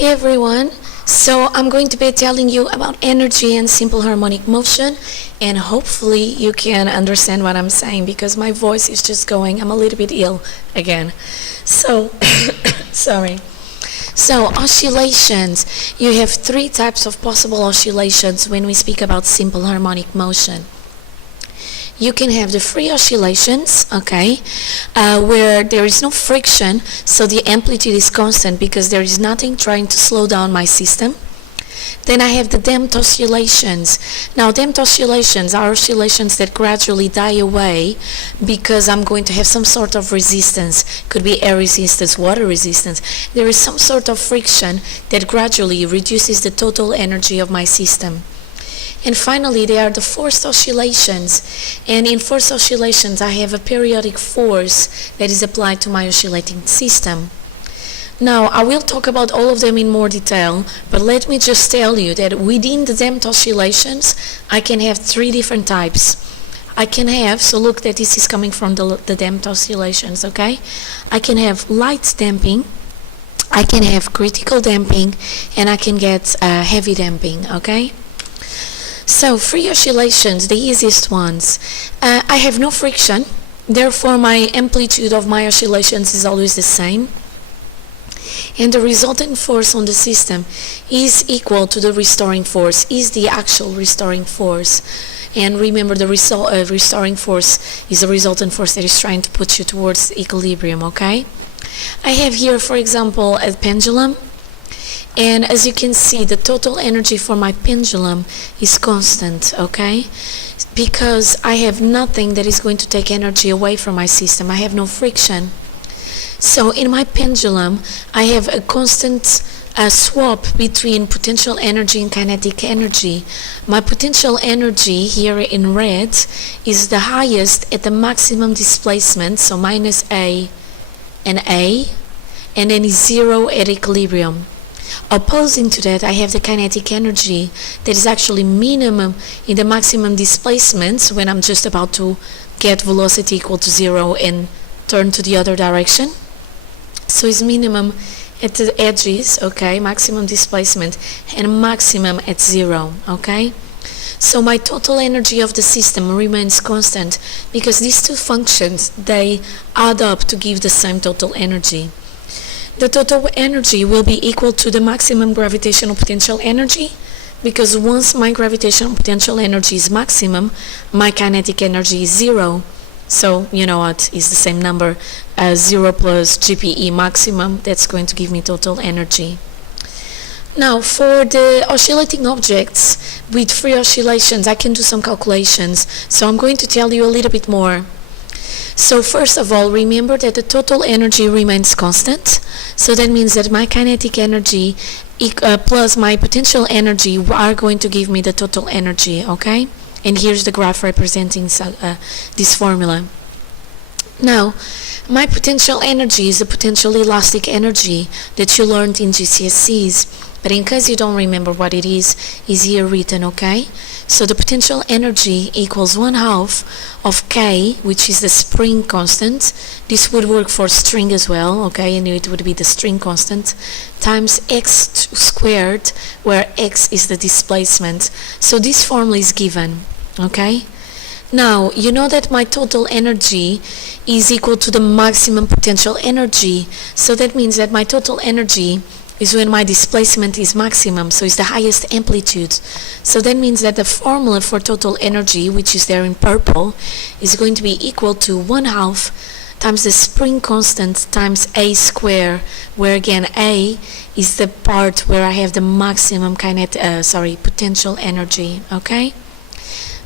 Hi everyone. So I'm going to be telling you about energy and simple harmonic motion, and hopefully you can understand what I'm saying because my voice is just going. I'm a little bit ill again. So sorry. So oscillations. You have three types of possible oscillations when we speak about simple harmonic motion. You can have the free oscillations, okay, where there is no friction, so the amplitude is constant because there is nothing trying to slow down my system. Then I have the damped oscillations. Now, damped oscillations are oscillations that gradually die away because I'm going to have some sort of resistance. Could be air resistance, water resistance. There is some sort of friction that gradually reduces the total energy of my system. And finally, there are the forced oscillations. And in forced oscillations, I have a periodic force that is applied to my oscillating system. Now, I will talk about all of them in more detail, but let me just tell you that within the damped oscillations, I can have three different types. I can have, so look that this is coming from the damped oscillations, okay? I can have light damping, I can have critical damping, and I can get heavy damping, okay? So, free oscillations, the easiest ones. I have no friction, therefore my amplitude of my oscillations is always the same. And the resultant force on the system is equal to the restoring force, is the actual restoring force. And remember, the restoring force is the resultant force that is trying to put you towards equilibrium, okay? I have here, for example, a pendulum. And as you can see, the total energy for my pendulum is constant, okay? Because I have nothing that is going to take energy away from my system. I have no friction. So in my pendulum, I have a constant swap between potential energy and kinetic energy. My potential energy here in red is the highest at the maximum displacement, so minus A, and then is zero at equilibrium. Opposing to that, I have the kinetic energy that is actually minimum in the maximum displacements when I'm just about to get velocity equal to zero and turn to the other direction. So it's minimum at the edges, okay, maximum displacement, and maximum at zero, okay? So my total energy of the system remains constant because these two functions, they add up to give the same total energy. The total energy will be equal to the maximum gravitational potential energy because once my gravitational potential energy is maximum, my kinetic energy is zero. So, you know what, is the same number as 0 plus GPE maximum. That's going to give me total energy. Now, for the oscillating objects with free oscillations, I can do some calculations. So I'm going to tell you a little bit more. So first of all, remember that the total energy remains constant. So that means that my kinetic energy plus my potential energy are going to give me the total energy, okay? And here's the graph representing this formula. Now, my potential energy is the potential elastic energy that you learned in GCSEs. But in case you don't remember what it is here written, okay? So the potential energy equals 1/2 of K, which is the spring constant. This would work for string as well, okay? And it would be the string constant, times x squared, where x is the displacement. So this formula is given, okay? Now, you know that my total energy is equal to the maximum potential energy. So that means that my total energy is when my displacement is maximum, so it's the highest amplitude. So that means that the formula for total energy, which is there in purple, is going to be equal to 1/2 times the spring constant times A squared, where again A is the part where I have the maximum potential energy, okay?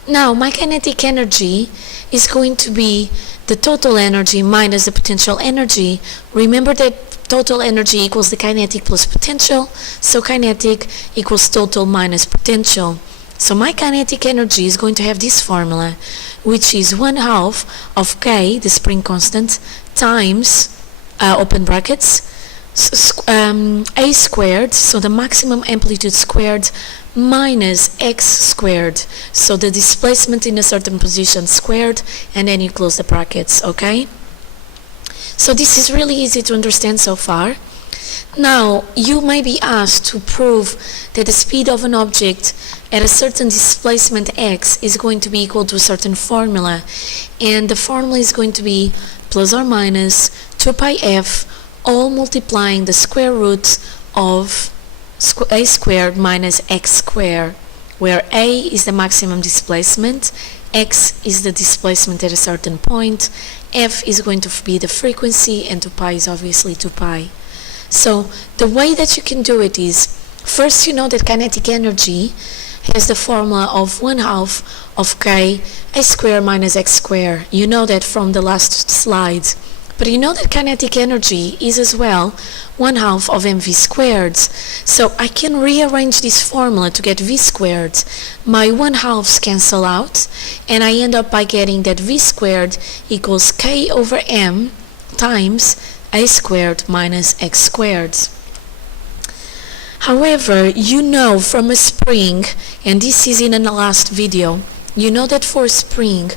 Now, my kinetic energy is going to be the total energy minus the potential energy. Remember that total energy equals the kinetic plus potential, so kinetic equals total minus potential. So my kinetic energy is going to have this formula, which is 1/2 of K, the spring constant, times, open brackets, A squared, so the maximum amplitude squared, minus x squared, so the displacement in a certain position squared, and then you close the brackets, okay? So this is really easy to understand so far. Now, you may be asked to prove that the speed of an object at a certain displacement x is going to be equal to a certain formula, and the formula is going to be plus or minus 2 pi f all multiplying the square root of a squared minus x squared, where a is the maximum displacement, x is the displacement at a certain point, f is going to be the frequency, and 2 pi is obviously 2 pi. So the way that you can do it is, first you know that kinetic energy has the formula of 1/2 of k a squared minus x squared. You know that from the last slide. But you know that kinetic energy is as well 1/2 of mv squared. So I can rearrange this formula to get v squared. My 1/2s cancel out, and I end up by getting that v squared equals k over m times a squared minus x squared. However, you know from a spring, and this is in the last video, you know that for a spring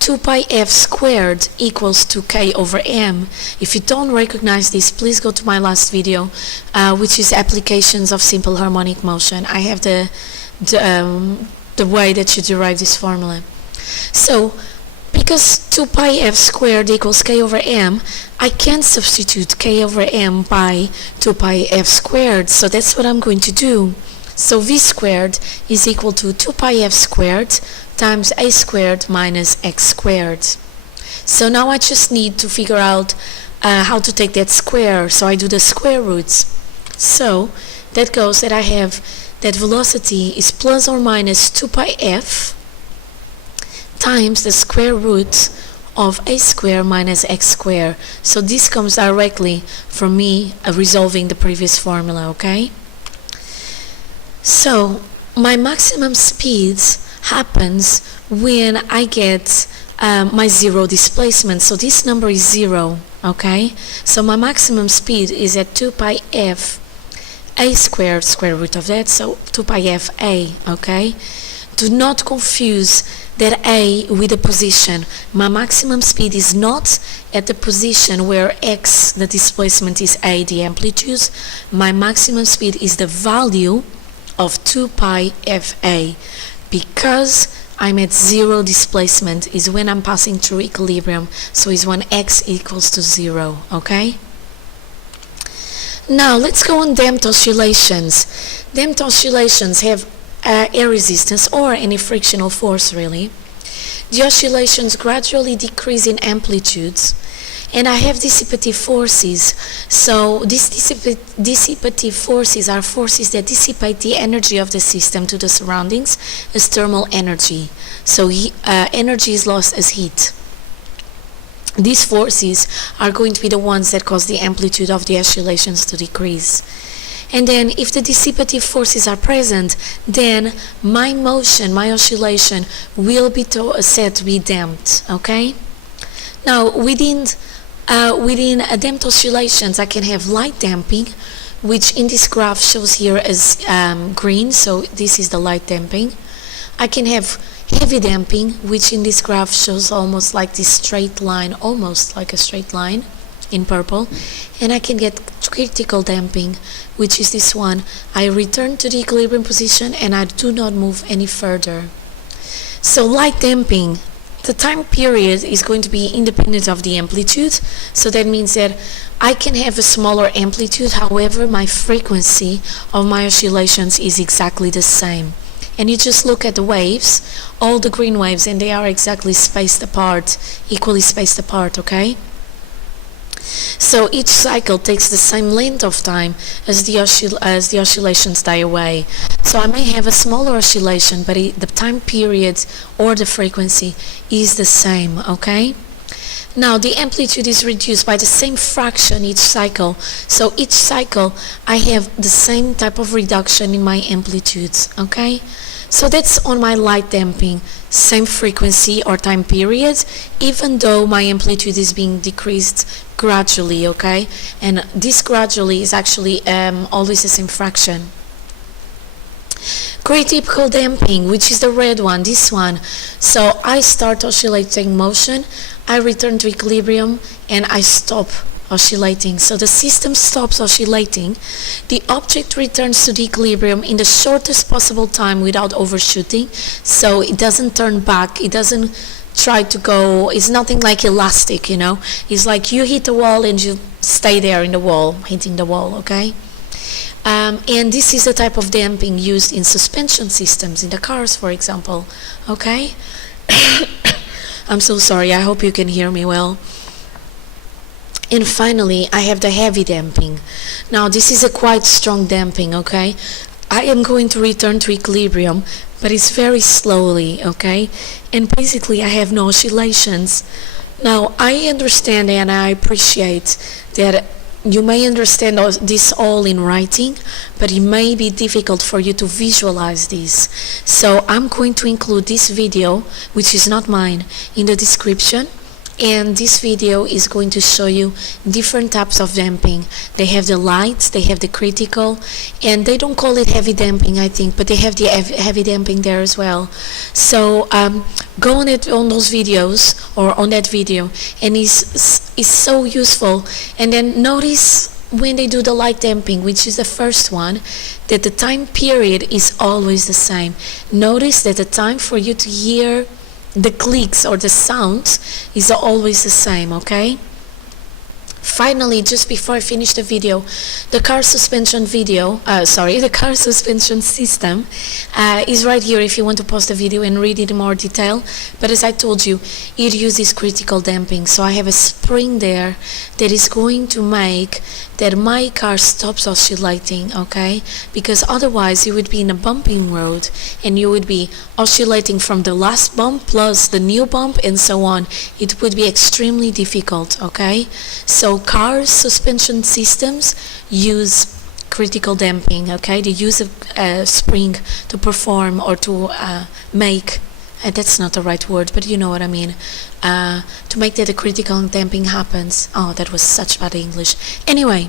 2 pi f squared equals to k over m. If you don't recognize this, please go to my last video, which is applications of simple harmonic motion. I have the way that you derive this formula. So because 2 pi f squared equals k over m, I can substitute k over m by 2 pi f squared. So that's what I'm going to do. So v squared is equal to 2 pi f squared times a squared minus x squared. So now I just need to figure out how to take that square. So I do the square roots. So that goes that I have that velocity is plus or minus 2 pi f times the square root of a square minus x square. So this comes directly from me resolving the previous formula, okay? So my maximum speeds happens when I get my zero displacement. So this number is 0, okay? So my maximum speed is at 2 pi f a squared, square root of that, so 2 pi f a, okay? Do not confuse that a with the position. My maximum speed is not at the position where x, the displacement, is a, the amplitude. My maximum speed is the value of 2 pi f a, because I'm at zero displacement is when I'm passing through equilibrium, so is when x equals to 0, okay? Now let's go on damped oscillations. Damped oscillations have air resistance or any frictional force, really. The oscillations gradually decrease in amplitudes, and I have dissipative forces. So these dissipative forces are forces that dissipate the energy of the system to the surroundings as thermal energy. So energy is lost as heat. These forces are going to be the ones that cause the amplitude of the oscillations to decrease. And then if the dissipative forces are present, then my motion, my oscillation will be said to be damped, okay? Now within damped oscillations, I can have light damping, which in this graph shows here as green, so this is the light damping. I can have heavy damping, which in this graph shows almost like this straight line, almost like a straight line in purple. And I can get critical damping, which is this one. I return to the equilibrium position and I do not move any further. So light damping, the time period is going to be independent of the amplitude, so that means that I can have a smaller amplitude, however my frequency of my oscillations is exactly the same. And you just look at the waves, all the green waves, and they are exactly spaced apart, equally spaced apart, okay? So each cycle takes the same length of time as the oscillations die away. So I may have a smaller oscillation, but the time period or the frequency is the same, okay? Now the amplitude is reduced by the same fraction each cycle. So each cycle I have the same type of reduction in my amplitudes, okay? So that's on my light damping, same frequency or time period, even though my amplitude is being decreased gradually, okay? And this gradually is actually always the same fraction. Critical damping, which is the red one, this one. So I start oscillating motion, I return to equilibrium, and I stop, oscillating. So the system stops oscillating, the object returns to the equilibrium in the shortest possible time without overshooting, so it doesn't turn back, it doesn't try to go, it's nothing like elastic, you know, it's like you hit the wall and you stay there in the wall, hitting the wall, okay? And this is the type of damping used in suspension systems, in the cars, for example, okay? I'm so sorry, I hope you can hear me well. And finally, I have the heavy damping. Now, this is a quite strong damping, okay? I am going to return to equilibrium, but it's very slowly, okay? And basically, I have no oscillations. Now, I understand and I appreciate that you may understand this all in writing, but it may be difficult for you to visualize this. So I'm going to include this video, which is not mine, in the description. And this video is going to show you different types of damping. They have the light, they have the critical, and they don't call it heavy damping, I think, but they have the heavy damping there as well. So go on those videos, or on that video, and it's so useful. And then notice when they do the light damping, which is the first one, that the time period is always the same. Notice that the time for you to hear the clicks or the sounds is always the same, okay? Finally, just before I finish the video, the car suspension the car suspension system is right here if you want to pause the video and read it in more detail. But as I told you, it uses critical damping. So I have a spring there that is going to make that my car stops oscillating, okay? Because otherwise you would be in a bumping road and you would be oscillating from the last bump plus the new bump and so on. It would be extremely difficult, okay? So car suspension systems use critical damping, okay? They use a spring to perform or to make, that's not the right word, but you know what I mean, to make that the critical damping happens. Oh, that was such bad English. Anyway,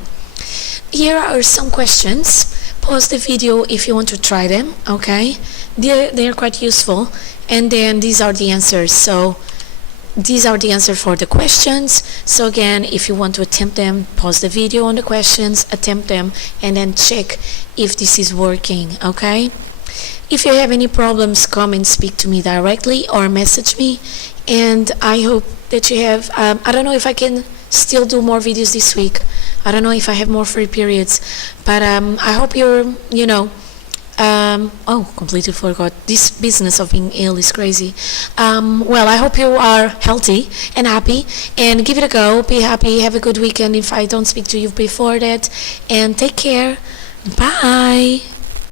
here are some questions. Pause the video if you want to try them, okay? They're quite useful. And then these are the answers. So these are the answers for the questions. So again, if you want to attempt them, pause the video on the questions, attempt them, and then check if this is working, okay? If you have any problems, come and speak to me directly or message me. And I hope that you have, I don't know if I can still do more videos this week. I don't know if I have more free periods, but I hope you're, you know, oh, completely forgot. This business of being ill is crazy. Well, I hope you are healthy and happy, and give it a go. Be happy. Have a good weekend if I don't speak to you before that, and take care. Bye.